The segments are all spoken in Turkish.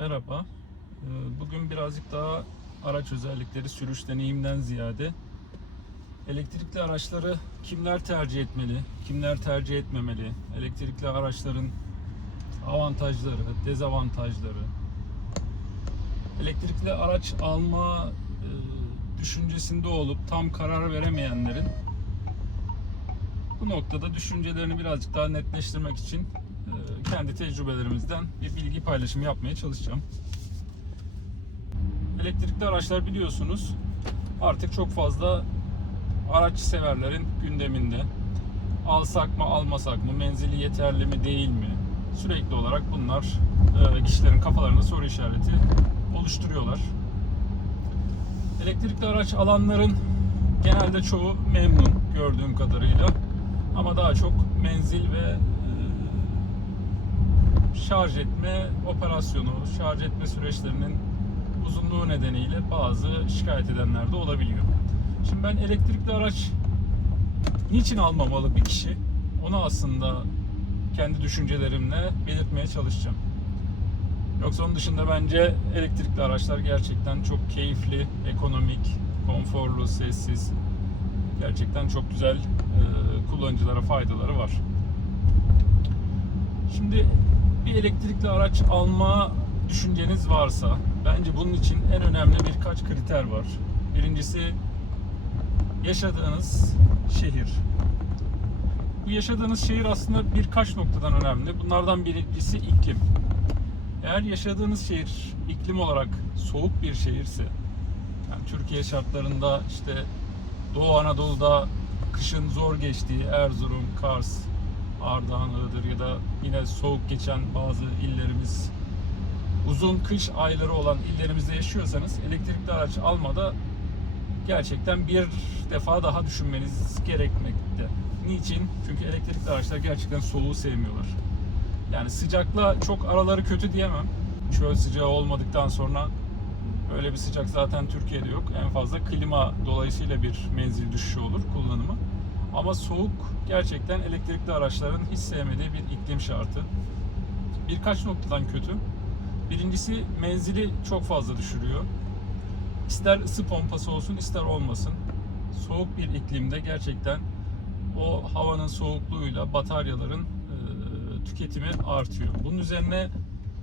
Merhaba. Ee, Bugün birazcık daha araç özellikleri, sürüş deneyimden ziyade elektrikli araçları kimler tercih etmeli, kimler tercih etmemeli, elektrikli araçların avantajları, dezavantajları, elektrikli araç alma e, düşüncesinde olup tam karar veremeyenlerin bu noktada düşüncelerini birazcık daha netleştirmek için kendi tecrübelerimizden bir bilgi paylaşımı yapmaya çalışacağım. Elektrikli araçlar biliyorsunuz artık çok fazla araç severlerin gündeminde. Alsak mı almasak mı, menzili yeterli mi değil mi? Sürekli olarak bunlar e, kişilerin kafalarında soru işareti oluşturuyorlar. Elektrikli araç alanların genelde çoğu memnun gördüğüm kadarıyla. Ama daha çok menzil ve şarj etme operasyonu, şarj etme süreçlerinin uzunluğu nedeniyle bazı şikayet edenler de olabiliyor. Şimdi ben elektrikli araç niçin almamalı bir kişi? Onu aslında kendi düşüncelerimle belirtmeye çalışacağım. Yoksa onun dışında bence elektrikli araçlar gerçekten çok keyifli, ekonomik, konforlu, sessiz. Gerçekten çok güzel e, kullanıcılara faydaları var. Şimdi bir elektrikli araç alma düşünceniz varsa bence bunun için en önemli birkaç kriter var. Birincisi yaşadığınız şehir. Bu yaşadığınız şehir aslında birkaç noktadan önemli. Bunlardan birincisi iklim. Eğer yaşadığınız şehir iklim olarak soğuk bir şehirse, yani Türkiye şartlarında işte Doğu Anadolu'da kışın zor geçtiği Erzurum, Kars, Ardahan, Iğdır ya da yine soğuk geçen bazı illerimiz uzun kış ayları olan illerimizde yaşıyorsanız elektrikli araç almada gerçekten bir defa daha düşünmeniz gerekmekte. Niçin? Çünkü elektrikli araçlar gerçekten soğuğu sevmiyorlar. Yani sıcakla çok araları kötü diyemem. Çöl sıcağı olmadıktan sonra öyle bir sıcak zaten Türkiye'de yok. En fazla klima dolayısıyla bir menzil düşüşü olur kullanımı. Ama soğuk gerçekten elektrikli araçların hiç sevmediği bir iklim şartı. Birkaç noktadan kötü. Birincisi menzili çok fazla düşürüyor. İster ısı pompası olsun ister olmasın. Soğuk bir iklimde gerçekten o havanın soğukluğuyla bataryaların e, tüketimi artıyor. Bunun üzerine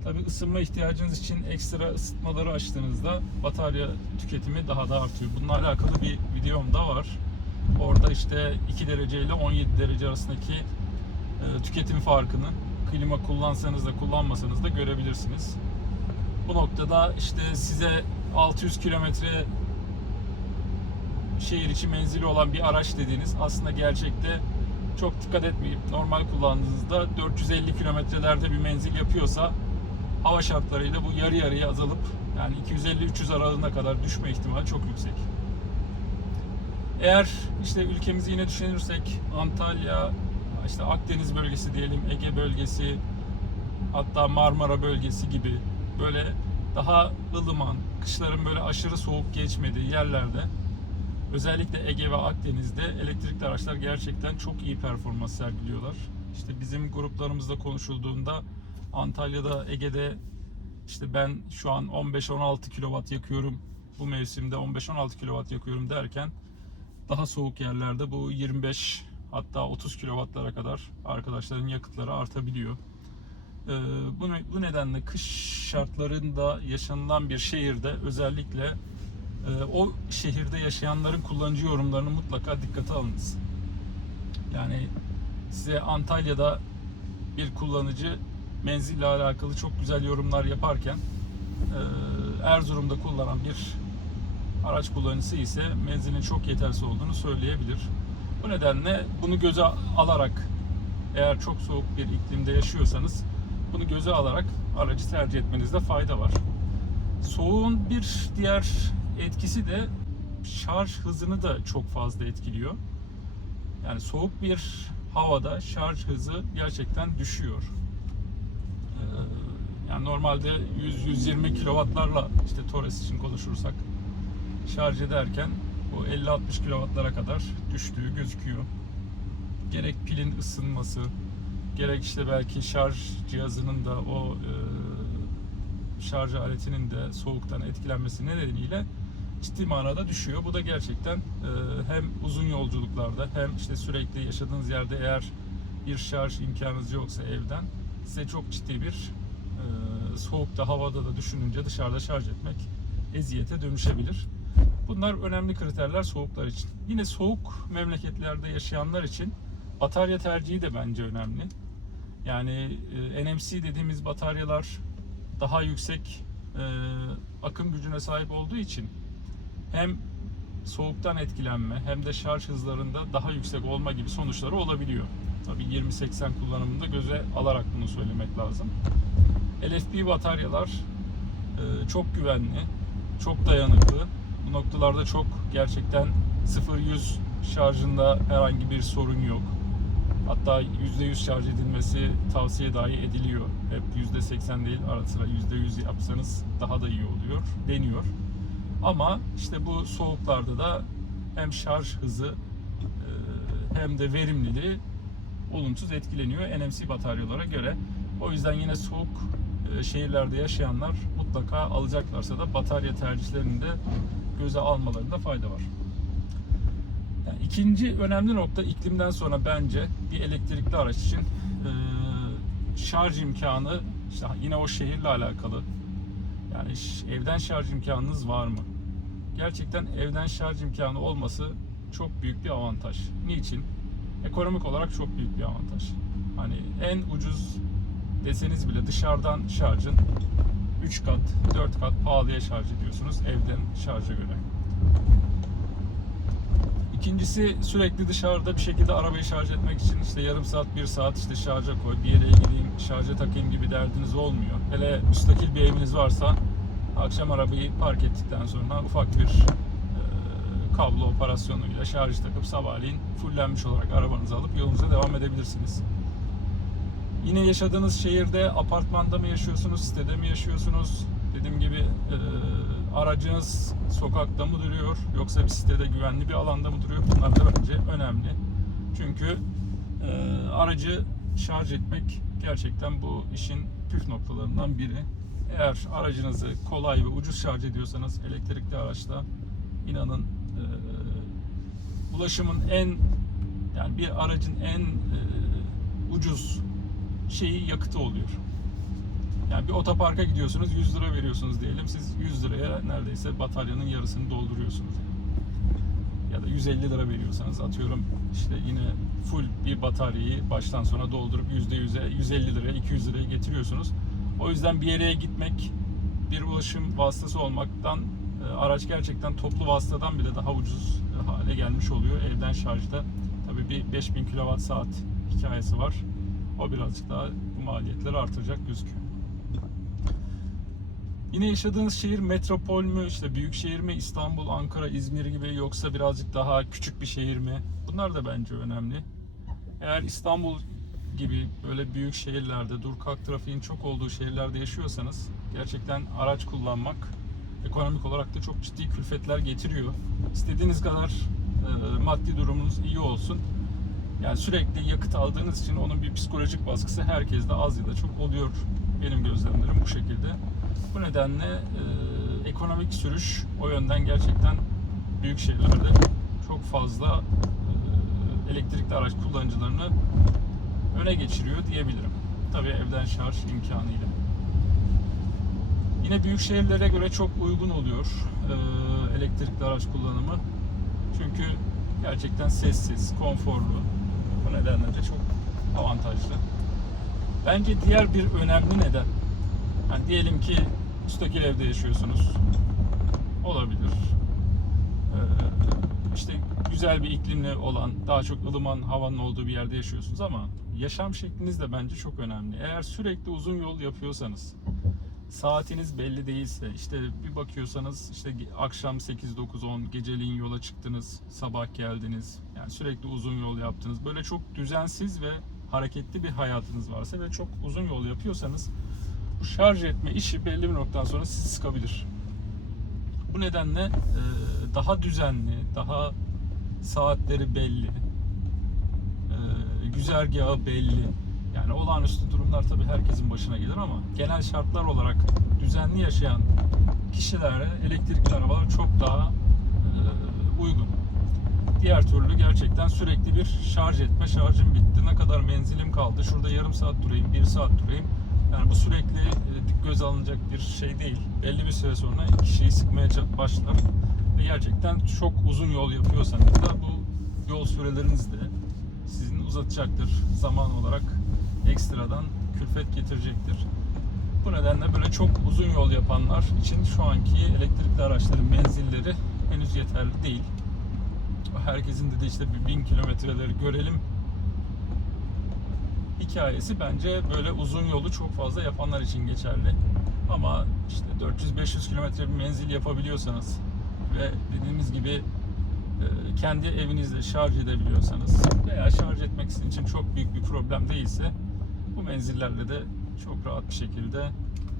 tabi ısınma ihtiyacınız için ekstra ısıtmaları açtığınızda batarya tüketimi daha da artıyor. Bununla alakalı bir videom da var. Orada işte 2 derece ile 17 derece arasındaki e, tüketim farkını klima kullansanız da kullanmasanız da görebilirsiniz. Bu noktada işte size 600 kilometre şehir içi menzili olan bir araç dediğiniz aslında gerçekte çok dikkat etmeyip normal kullandığınızda 450 kilometrelerde bir menzil yapıyorsa hava şartlarıyla bu yarı yarıya azalıp yani 250-300 aralığına kadar düşme ihtimali çok yüksek. Eğer işte ülkemizi yine düşünürsek Antalya, işte Akdeniz bölgesi diyelim, Ege bölgesi, hatta Marmara bölgesi gibi böyle daha ılıman, kışların böyle aşırı soğuk geçmediği yerlerde özellikle Ege ve Akdeniz'de elektrikli araçlar gerçekten çok iyi performans sergiliyorlar. İşte bizim gruplarımızda konuşulduğunda Antalya'da, Ege'de işte ben şu an 15-16 kW yakıyorum. Bu mevsimde 15-16 kW yakıyorum derken daha soğuk yerlerde bu 25 hatta 30 kW'lara kadar arkadaşların yakıtları artabiliyor. Ee, bu, ne- bu nedenle kış şartlarında yaşanılan bir şehirde özellikle e, o şehirde yaşayanların kullanıcı yorumlarını mutlaka dikkate alınız. Yani size Antalya'da bir kullanıcı menzille alakalı çok güzel yorumlar yaparken e, Erzurum'da kullanan bir araç kullanıcısı ise menzilin çok yetersiz olduğunu söyleyebilir. Bu nedenle bunu göze alarak eğer çok soğuk bir iklimde yaşıyorsanız bunu göze alarak aracı tercih etmenizde fayda var. Soğuğun bir diğer etkisi de şarj hızını da çok fazla etkiliyor. Yani soğuk bir havada şarj hızı gerçekten düşüyor. Ee, Yani normalde 100-120 kW'larla işte Torres için konuşursak şarj ederken bu 50-60 kW'lara kadar düştüğü gözüküyor. Gerek pilin ısınması, gerek işte belki şarj cihazının da o e, şarj aletinin de soğuktan etkilenmesi nedeniyle ciddi manada düşüyor. Bu da gerçekten e, hem uzun yolculuklarda hem işte sürekli yaşadığınız yerde eğer bir şarj imkanınız yoksa evden size çok ciddi bir e, soğukta havada da düşününce dışarıda şarj etmek eziyete dönüşebilir. Bunlar önemli kriterler soğuklar için. Yine soğuk memleketlerde yaşayanlar için batarya tercihi de bence önemli. Yani e, NMC dediğimiz bataryalar daha yüksek e, akım gücüne sahip olduğu için hem soğuktan etkilenme hem de şarj hızlarında daha yüksek olma gibi sonuçları olabiliyor. Tabii 20-80 kullanımında göze alarak bunu söylemek lazım. LFP bataryalar e, çok güvenli, çok dayanıklı. Bu noktalarda çok gerçekten 0-100 şarjında herhangi bir sorun yok. Hatta %100 şarj edilmesi tavsiye dahi ediliyor. Hep %80 değil ara sıra %100 yapsanız daha da iyi oluyor deniyor. Ama işte bu soğuklarda da hem şarj hızı e, hem de verimliliği olumsuz etkileniyor NMC bataryalara göre. O yüzden yine soğuk e, şehirlerde yaşayanlar mutlaka alacaklarsa da batarya tercihlerini de göze almalarında fayda var. Yani ikinci önemli nokta iklimden sonra bence bir elektrikli araç için e, şarj imkanı işte yine o şehirle alakalı. Yani evden şarj imkanınız var mı? Gerçekten evden şarj imkanı olması çok büyük bir avantaj. Niçin? Ekonomik olarak çok büyük bir avantaj. Hani en ucuz deseniz bile dışarıdan şarjın 3 kat, 4 kat pahalıya şarj ediyorsunuz evden şarja göre. İkincisi sürekli dışarıda bir şekilde arabayı şarj etmek için işte yarım saat, bir saat işte şarja koy, bir yere gideyim, şarja takayım gibi derdiniz olmuyor. Hele müstakil bir eviniz varsa akşam arabayı park ettikten sonra ufak bir kablo operasyonuyla şarj takıp sabahleyin fullenmiş olarak arabanızı alıp yolunuza devam edebilirsiniz. Yine yaşadığınız şehirde apartmanda mı yaşıyorsunuz, sitede mi yaşıyorsunuz? Dediğim gibi e, aracınız sokakta mı duruyor yoksa bir sitede güvenli bir alanda mı duruyor? Bunlar da bence önemli. Çünkü e, aracı şarj etmek gerçekten bu işin püf noktalarından biri. Eğer aracınızı kolay ve ucuz şarj ediyorsanız elektrikli araçla inanın e, ulaşımın en yani bir aracın en e, ucuz şeyi yakıtı oluyor. Yani bir otoparka gidiyorsunuz 100 lira veriyorsunuz diyelim. Siz 100 liraya neredeyse bataryanın yarısını dolduruyorsunuz. Ya da 150 lira veriyorsanız atıyorum işte yine full bir bataryayı baştan sona doldurup %100'e 150 liraya 200 liraya getiriyorsunuz. O yüzden bir yere gitmek bir ulaşım vasıtası olmaktan e, araç gerçekten toplu vasıtadan bile daha ucuz hale gelmiş oluyor evden şarjda. Tabii bir 5000 kWh hikayesi var. O birazcık daha bu maliyetleri artıracak gözüküyor. Yine yaşadığınız şehir metropol mü, işte büyük şehir mi, İstanbul, Ankara, İzmir gibi yoksa birazcık daha küçük bir şehir mi? Bunlar da bence önemli. Eğer İstanbul gibi böyle büyük şehirlerde, dur kalk trafiğin çok olduğu şehirlerde yaşıyorsanız gerçekten araç kullanmak ekonomik olarak da çok ciddi külfetler getiriyor. İstediğiniz kadar e, maddi durumunuz iyi olsun. Yani sürekli yakıt aldığınız için onun bir psikolojik baskısı herkeste az ya da çok oluyor. Benim gözlemlerim bu şekilde. Bu nedenle e, ekonomik sürüş o yönden gerçekten büyük şehirlerde çok fazla e, elektrikli araç kullanıcılarını öne geçiriyor diyebilirim. Tabii evden şarj imkanıyla. Yine büyük şehirlere göre çok uygun oluyor e, elektrikli araç kullanımı. Çünkü gerçekten sessiz, konforlu. Bu nedenle de çok avantajlı. Bence diğer bir önemli neden, yani diyelim ki müstakil evde yaşıyorsunuz. Olabilir. Ee, işte güzel bir iklimli olan, daha çok ılıman havanın olduğu bir yerde yaşıyorsunuz ama yaşam şekliniz de bence çok önemli. Eğer sürekli uzun yol yapıyorsanız, saatiniz belli değilse, işte bir bakıyorsanız işte akşam 8 9 10 geceliğin yola çıktınız, sabah geldiniz. Yani sürekli uzun yol yaptınız. Böyle çok düzensiz ve hareketli bir hayatınız varsa ve çok uzun yol yapıyorsanız bu şarj etme işi belli bir noktadan sonra sizi sıkabilir. Bu nedenle e, daha düzenli, daha saatleri belli, e, güzergahı belli. Yani olağanüstü durumlar tabii herkesin başına gelir ama genel şartlar olarak düzenli yaşayan kişilere elektrikli arabalar çok daha e, uygun. Diğer türlü gerçekten sürekli bir şarj etme, şarjım bitti, ne kadar menzilim kaldı, şurada yarım saat durayım, bir saat durayım. Yani bu sürekli e, göz alınacak bir şey değil. Belli bir süre sonra kişiyi sıkmaya başlar. Ve gerçekten çok uzun yol yapıyorsanız da bu yol süreleriniz de sizin uzatacaktır. Zaman olarak ekstradan külfet getirecektir. Bu nedenle böyle çok uzun yol yapanlar için şu anki elektrikli araçların menzilleri henüz yeterli değil. Herkesin dediği işte bir bin kilometreleri görelim hikayesi bence böyle uzun yolu çok fazla yapanlar için geçerli. Ama işte 400-500 kilometre bir menzil yapabiliyorsanız ve dediğimiz gibi e, kendi evinizde şarj edebiliyorsanız veya şarj etmek sizin için çok büyük bir problem değilse bu menzillerle de çok rahat bir şekilde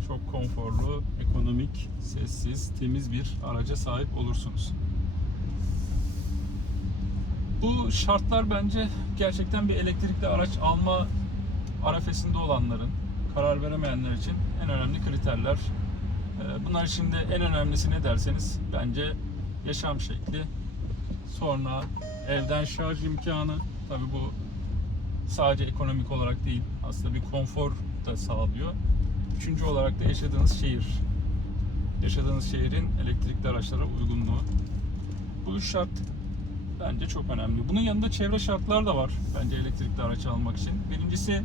çok konforlu, ekonomik, sessiz, temiz bir araca sahip olursunuz. Bu şartlar bence gerçekten bir elektrikli araç alma arefesinde olanların, karar veremeyenler için en önemli kriterler. Ee, Bunlar içinde en önemlisi ne derseniz bence yaşam şekli, sonra evden şarj imkanı, tabi bu sadece ekonomik olarak değil aslında bir konfor da sağlıyor. Üçüncü olarak da yaşadığınız şehir. Yaşadığınız şehrin elektrikli araçlara uygunluğu. Bu üç şart bence çok önemli. Bunun yanında çevre şartlar da var bence elektrikli araç almak için. Birincisi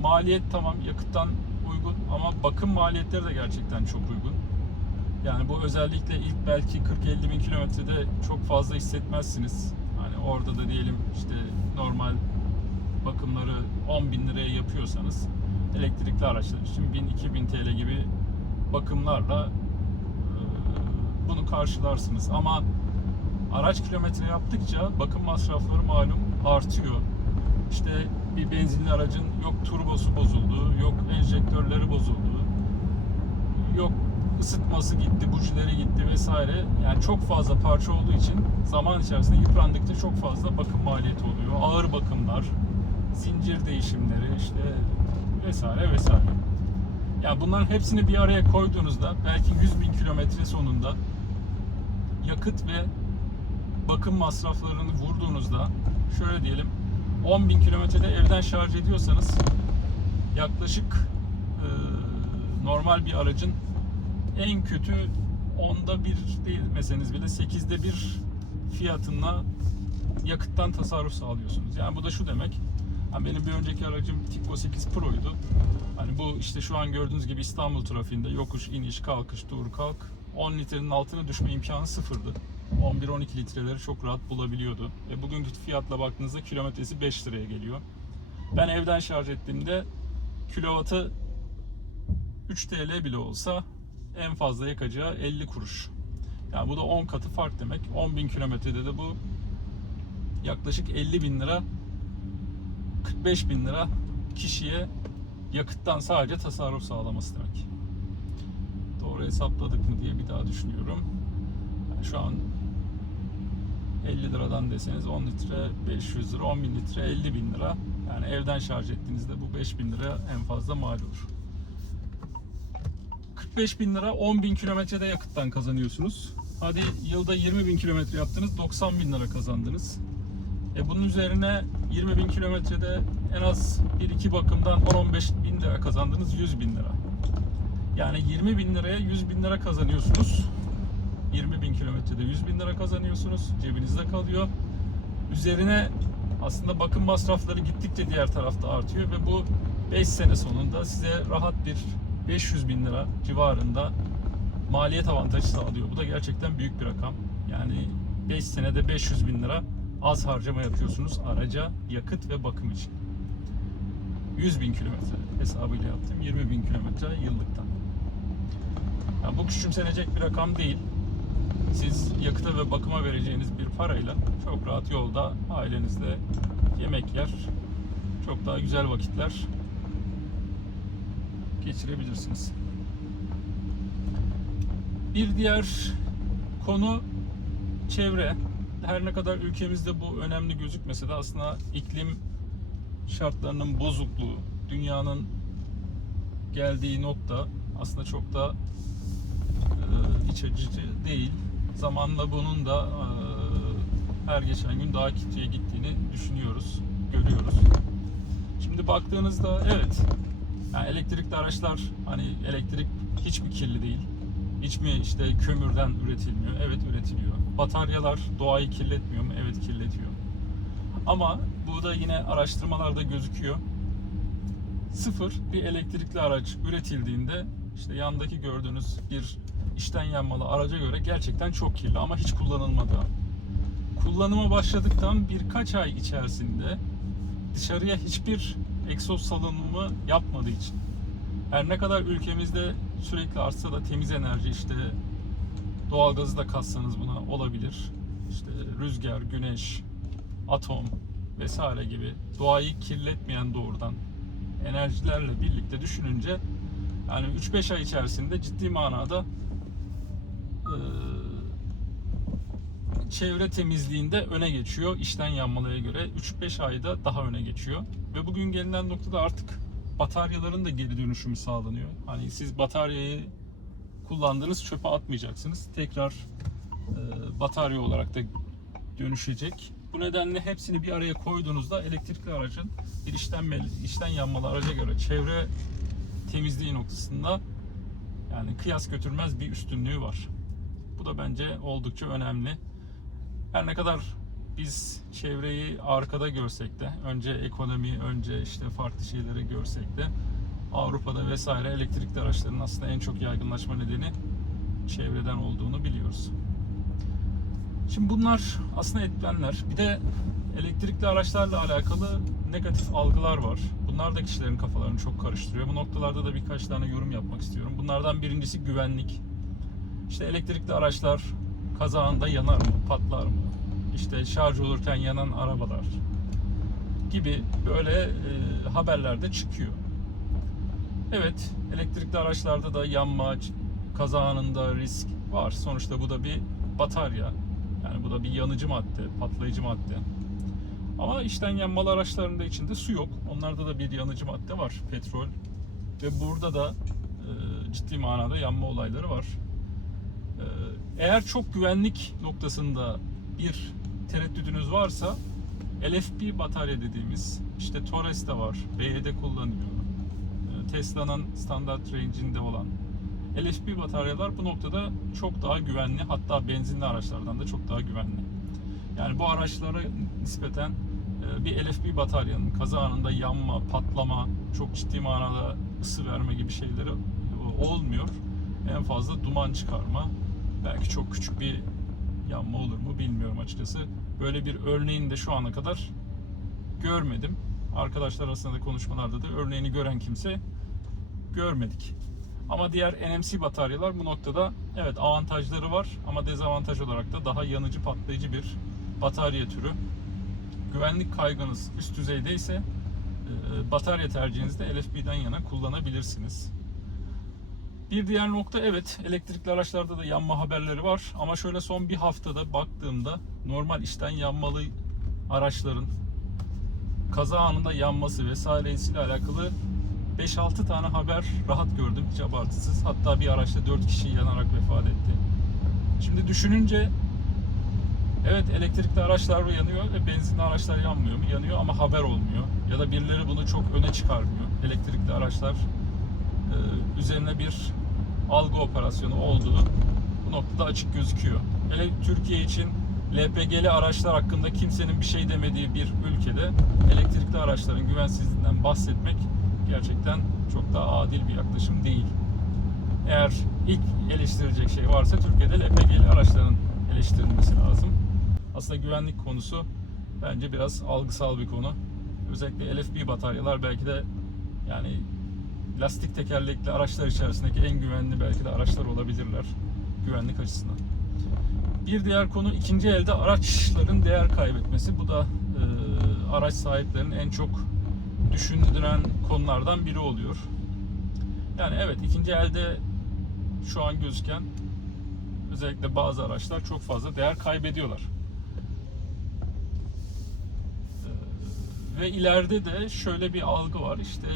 maliyet tamam yakıttan uygun ama bakım maliyetleri de gerçekten çok uygun. Yani bu özellikle ilk belki 40-50 bin kilometrede çok fazla hissetmezsiniz. Hani orada da diyelim işte normal bakımları 10 bin liraya yapıyorsanız elektrikli araçlar için 1000-2000 TL gibi bakımlarla e, bunu karşılarsınız. Ama araç kilometre yaptıkça bakım masrafları malum artıyor. İşte bir benzinli aracın yok turbosu bozuldu, yok enjektörleri bozuldu, yok ısıtması gitti, bujileri gitti vesaire. Yani çok fazla parça olduğu için zaman içerisinde yıprandıkça çok fazla bakım maliyeti oluyor. Ağır bakımlar, zincir değişimleri işte vesaire vesaire. Yani bunların hepsini bir araya koyduğunuzda belki 100 bin kilometre sonunda yakıt ve bakım masraflarını vurduğunuzda şöyle diyelim 10 bin kilometrede evden şarj ediyorsanız yaklaşık e, normal bir aracın en kötü onda bir değil meseniz bile 8'de bir fiyatına yakıttan tasarruf sağlıyorsunuz. Yani bu da şu demek. Hani benim bir önceki aracım Tikko 8 Pro'ydu. Hani bu işte şu an gördüğünüz gibi İstanbul trafiğinde yokuş, iniş, kalkış, dur, kalk 10 litrenin altına düşme imkanı sıfırdı. 11-12 litreleri çok rahat bulabiliyordu. Ve bugünkü fiyatla baktığınızda kilometresi 5 liraya geliyor. Ben evden şarj ettiğimde kilovatı 3 TL bile olsa en fazla yakacağı 50 kuruş. Yani bu da 10 katı fark demek. 10 bin kilometrede de bu yaklaşık 50 bin lira 45 bin lira kişiye yakıttan sadece tasarruf sağlaması demek. Doğru hesapladık mı diye bir daha düşünüyorum. Yani şu an 50 liradan deseniz 10 litre 500 lira 10 bin litre 50 bin lira. Yani evden şarj ettiğinizde bu 5 bin lira en fazla mal olur. 45 bin lira 10 bin kilometrede yakıttan kazanıyorsunuz. Hadi yılda 20 bin kilometre yaptınız 90 bin lira kazandınız. E bunun üzerine 20 bin kilometrede en az 1-2 bakımdan 10-15 bin lira kazandınız 100 bin lira. Yani 20 bin liraya 100 bin lira kazanıyorsunuz. 20 bin kilometrede 100 bin lira kazanıyorsunuz. Cebinizde kalıyor. Üzerine aslında bakım masrafları gittikçe diğer tarafta artıyor ve bu 5 sene sonunda size rahat bir 500 bin lira civarında maliyet avantajı sağlıyor. Bu da gerçekten büyük bir rakam. Yani 5 senede 500 bin lira az harcama yapıyorsunuz araca yakıt ve bakım için. 100 bin kilometre hesabıyla yaptım. 20 bin kilometre yıllıktan. Yani bu küçümsenecek bir rakam değil. Siz yakıta ve bakıma vereceğiniz bir parayla çok rahat yolda ailenizle yemek yer, çok daha güzel vakitler geçirebilirsiniz. Bir diğer konu çevre. Her ne kadar ülkemizde bu önemli gözükmese de aslında iklim şartlarının bozukluğu, dünyanın geldiği nokta aslında çok da e, iç açıcı değil. Zamanla bunun da e, her geçen gün daha kötüye gittiğini düşünüyoruz, görüyoruz. Şimdi baktığınızda evet, yani elektrikli araçlar hani elektrik hiç mi kirli değil? Hiç mi işte kömürden üretilmiyor? Evet üretiliyor. Bataryalar doğayı kirletmiyor mu? Evet kirletiyor. Ama bu da yine araştırmalarda gözüküyor. Sıfır bir elektrikli araç üretildiğinde işte yandaki gördüğünüz bir içten yanmalı araca göre gerçekten çok kirli ama hiç kullanılmadı. Kullanıma başladıktan birkaç ay içerisinde dışarıya hiçbir egzoz salınımı yapmadığı için her ne kadar ülkemizde sürekli artsa da temiz enerji işte doğalgazı da katsanız buna olabilir. İşte rüzgar, güneş, atom vesaire gibi doğayı kirletmeyen doğrudan enerjilerle birlikte düşününce yani 3-5 ay içerisinde ciddi manada eee, çevre temizliğinde öne geçiyor. İşten yanmalıya göre 3-5 ayda daha öne geçiyor. Ve bugün gelinen noktada artık bataryaların da geri dönüşümü sağlanıyor. Hani siz bataryayı kullandınız çöpe atmayacaksınız. Tekrar e, batarya olarak da dönüşecek. Bu nedenle hepsini bir araya koyduğunuzda elektrikli aracın bir işten, işten yanmalı araca göre çevre temizliği noktasında yani kıyas götürmez bir üstünlüğü var. Bu da bence oldukça önemli. Her ne kadar biz çevreyi arkada görsek de önce ekonomi, önce işte farklı şeyleri görsek de Avrupa'da vesaire elektrikli araçların aslında en çok yaygınlaşma nedeni çevreden olduğunu biliyoruz. Şimdi bunlar aslında etmenler. Bir de elektrikli araçlarla alakalı negatif algılar var. Bunlar da kişilerin kafalarını çok karıştırıyor. Bu noktalarda da birkaç tane yorum yapmak istiyorum. Bunlardan birincisi güvenlik. İşte elektrikli araçlar kaza anında yanar mı, patlar mı? İşte şarj olurken yanan arabalar gibi böyle e, haberlerde çıkıyor. Evet, elektrikli araçlarda da yanma, kaza anında risk var. Sonuçta bu da bir batarya. Yani bu da bir yanıcı madde, patlayıcı madde. Ama içten yanmalı araçlarında içinde su yok. Onlarda da bir yanıcı madde var, petrol. Ve burada da e, ciddi manada yanma olayları var. E, eğer çok güvenlik noktasında bir tereddüdünüz varsa LFP batarya dediğimiz işte Torres'te var, BYD kullanıyor. Tesla'nın standart range'inde olan LFP bataryalar bu noktada çok daha güvenli hatta benzinli araçlardan da çok daha güvenli. Yani bu araçlara nispeten e, bir LFP bataryanın kaza anında yanma, patlama, çok ciddi manada ısı verme gibi şeyleri e, olmuyor. En fazla duman çıkarma, belki çok küçük bir yanma olur mu bilmiyorum açıkçası. Böyle bir örneğini de şu ana kadar görmedim. Arkadaşlar arasında konuşmalarda da örneğini gören kimse görmedik. Ama diğer NMC bataryalar bu noktada evet avantajları var ama dezavantaj olarak da daha yanıcı patlayıcı bir batarya türü. Güvenlik kaygınız üst düzeydeyse e, batarya tercihinizi de LFP'den yana kullanabilirsiniz. Bir diğer nokta evet elektrikli araçlarda da yanma haberleri var ama şöyle son bir haftada baktığımda normal işten yanmalı araçların kaza anında yanması vesairesiyle alakalı 5-6 tane haber rahat gördüm hiç abartısız. Hatta bir araçta 4 kişi yanarak vefat etti. Şimdi düşününce evet elektrikli araçlar yanıyor ve benzinli araçlar yanmıyor mu? Yanıyor ama haber olmuyor. Ya da birileri bunu çok öne çıkarmıyor. Elektrikli araçlar e, üzerine bir algı operasyonu olduğu bu noktada açık gözüküyor. Hele Türkiye için LPG'li araçlar hakkında kimsenin bir şey demediği bir ülkede elektrikli araçların güvensizliğinden bahsetmek gerçekten çok da adil bir yaklaşım değil. Eğer ilk eleştirilecek şey varsa Türkiye'de LPG'li araçların eleştirilmesi lazım. Aslında güvenlik konusu bence biraz algısal bir konu. Özellikle LFP bataryalar belki de yani lastik tekerlekli araçlar içerisindeki en güvenli belki de araçlar olabilirler güvenlik açısından. Bir diğer konu ikinci elde araçların değer kaybetmesi. Bu da e, araç sahiplerinin en çok düşündüren konulardan biri oluyor. Yani evet ikinci elde şu an gözüken özellikle bazı araçlar çok fazla değer kaybediyorlar. Ee, Ve ileride de şöyle bir algı var. İşte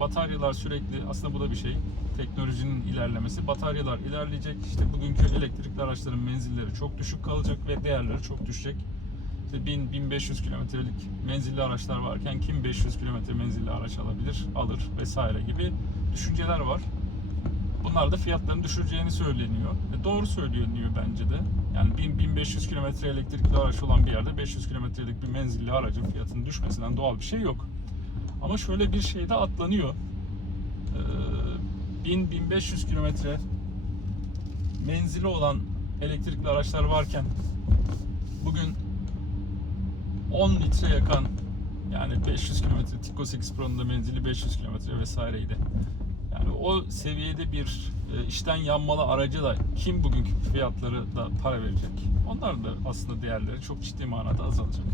bataryalar sürekli aslında bu da bir şey. Teknolojinin ilerlemesi. Bataryalar ilerleyecek. İşte bugünkü elektrikli araçların menzilleri çok düşük kalacak ve değerleri çok düşecek. İşte 1000-1500 kilometrelik menzilli araçlar varken kim 500 kilometre menzilli araç alabilir, alır vesaire gibi düşünceler var. Bunlar da fiyatlarını düşüreceğini söyleniyor. E doğru söyleniyor bence de. Yani 1000-1500 kilometre elektrikli araç olan bir yerde 500 kilometrelik bir menzilli aracın fiyatının düşmesinden doğal bir şey yok. Ama şöyle bir şey de atlanıyor. Ee, 1000-1500 kilometre menzili olan elektrikli araçlar varken bugün 10 litre yakan yani 500 kilometre Tico 8 Pro'nun da menzili 500 kilometre vesaireydi. Yani o seviyede bir e, işten yanmalı aracı da kim bugünkü fiyatları da para verecek? Onlar da aslında değerleri çok ciddi manada azalacak.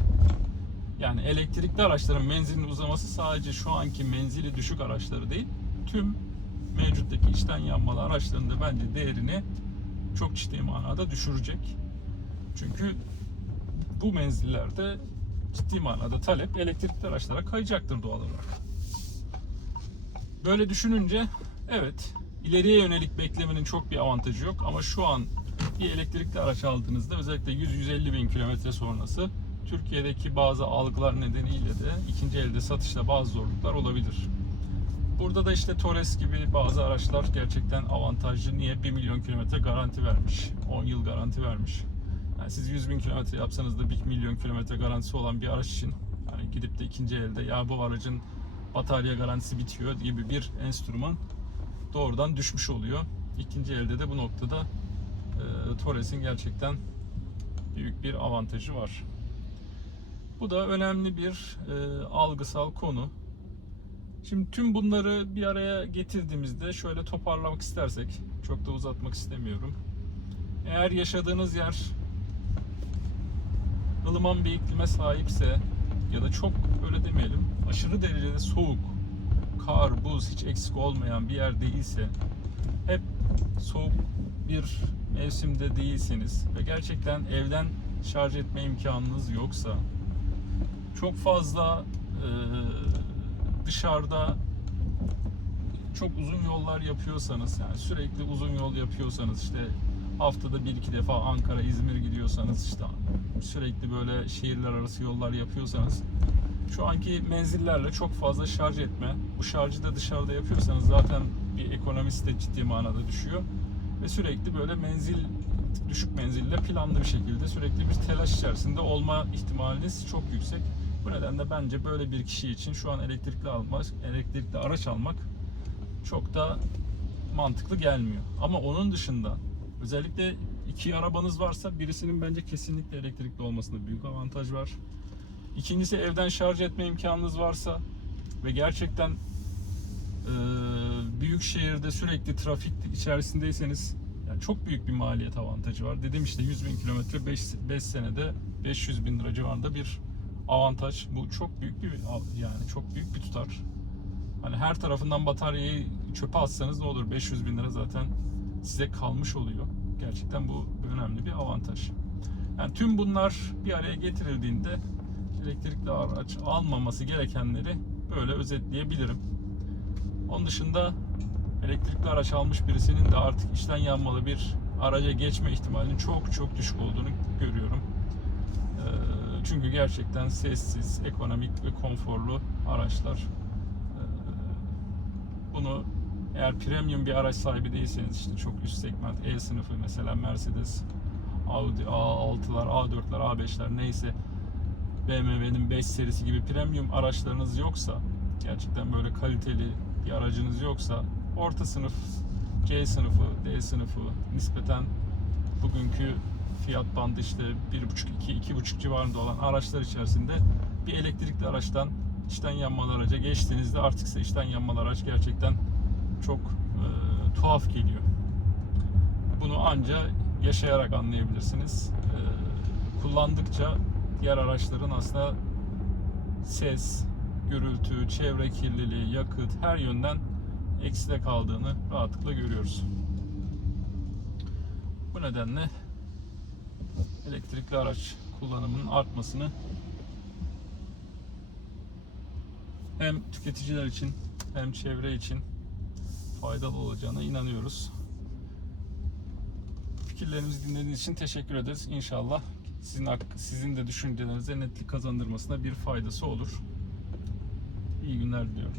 Yani elektrikli araçların menzilinin uzaması sadece şu anki menzili düşük araçları değil, tüm mevcuttaki içten yanmalı araçların da bence değerini çok ciddi manada düşürecek. Çünkü bu menzillerde ciddi manada talep elektrikli araçlara kayacaktır doğal olarak. Böyle düşününce evet ileriye yönelik beklemenin çok bir avantajı yok ama şu an bir elektrikli araç aldığınızda özellikle 100-150 bin kilometre sonrası Türkiye'deki bazı algılar nedeniyle de ikinci elde satışta bazı zorluklar olabilir. Burada da işte Torres gibi bazı araçlar gerçekten avantajlı. Niye? 1 milyon kilometre garanti vermiş. 10 yıl garanti vermiş. Yani siz 100 bin kilometre yapsanız da 1 milyon kilometre garantisi olan bir araç için yani gidip de ikinci elde ya bu aracın batarya garantisi bitiyor gibi bir enstrüman doğrudan düşmüş oluyor. İkinci elde de bu noktada e, Torres'in gerçekten büyük bir avantajı var. Bu da önemli bir e, algısal konu. Şimdi tüm bunları bir araya getirdiğimizde şöyle toparlamak istersek, çok da uzatmak istemiyorum. Eğer yaşadığınız yer ılıman bir iklime sahipse ya da çok öyle demeyelim, aşırı derecede soğuk, kar, buz hiç eksik olmayan bir yer değilse, hep soğuk bir mevsimde değilseniz ve gerçekten evden şarj etme imkanınız yoksa, çok fazla e, dışarıda çok uzun yollar yapıyorsanız yani sürekli uzun yol yapıyorsanız işte haftada bir iki defa Ankara İzmir gidiyorsanız işte sürekli böyle şehirler arası yollar yapıyorsanız şu anki menzillerle çok fazla şarj etme bu şarjı da dışarıda yapıyorsanız zaten bir ekonomisi de ciddi manada düşüyor ve sürekli böyle menzil düşük menzilde planlı bir şekilde sürekli bir telaş içerisinde olma ihtimaliniz çok yüksek. Bu nedenle bence böyle bir kişi için şu an elektrikli almak, elektrikli araç almak çok da mantıklı gelmiyor. Ama onun dışında özellikle iki arabanız varsa birisinin bence kesinlikle elektrikli olmasında büyük avantaj var. İkincisi evden şarj etme imkanınız varsa ve gerçekten e, büyük şehirde sürekli trafik içerisindeyseniz yani çok büyük bir maliyet avantajı var. Dedim işte 100 bin kilometre 5 senede 500 bin lira civarında bir avantaj. Bu çok büyük bir yani çok büyük bir tutar. Hani her tarafından bataryayı çöpe atsanız ne olur 500 bin lira zaten size kalmış oluyor. Gerçekten bu önemli bir avantaj. Yani tüm bunlar bir araya getirildiğinde elektrikli araç almaması gerekenleri böyle özetleyebilirim. Onun dışında elektrikli araç almış birisinin de artık işten yanmalı bir araca geçme ihtimalinin çok çok düşük olduğunu görüyorum. Ee, çünkü gerçekten sessiz, ekonomik ve konforlu araçlar. Ee, bunu eğer premium bir araç sahibi değilseniz işte çok üst segment E sınıfı mesela Mercedes, Audi A6'lar, A4'ler, A5'ler neyse BMW'nin 5 serisi gibi premium araçlarınız yoksa gerçekten böyle kaliteli bir aracınız yoksa orta sınıf C sınıfı, D sınıfı nispeten bugünkü fiyat bandı işte 1.5-2-2.5 civarında olan araçlar içerisinde bir elektrikli araçtan içten yanmalı araca geçtiğinizde artık ise içten yanmalı araç gerçekten çok e, tuhaf geliyor. Bunu anca yaşayarak anlayabilirsiniz. E, kullandıkça diğer araçların aslında ses, gürültü, çevre kirliliği, yakıt her yönden ekside kaldığını rahatlıkla görüyoruz. Bu nedenle elektrikli araç kullanımının artmasını hem tüketiciler için hem çevre için faydalı olacağına inanıyoruz. Fikirlerimizi dinlediğiniz için teşekkür ederiz. İnşallah sizin sizin de düşüncelerinize netlik kazandırmasına bir faydası olur. İyi günler diliyorum.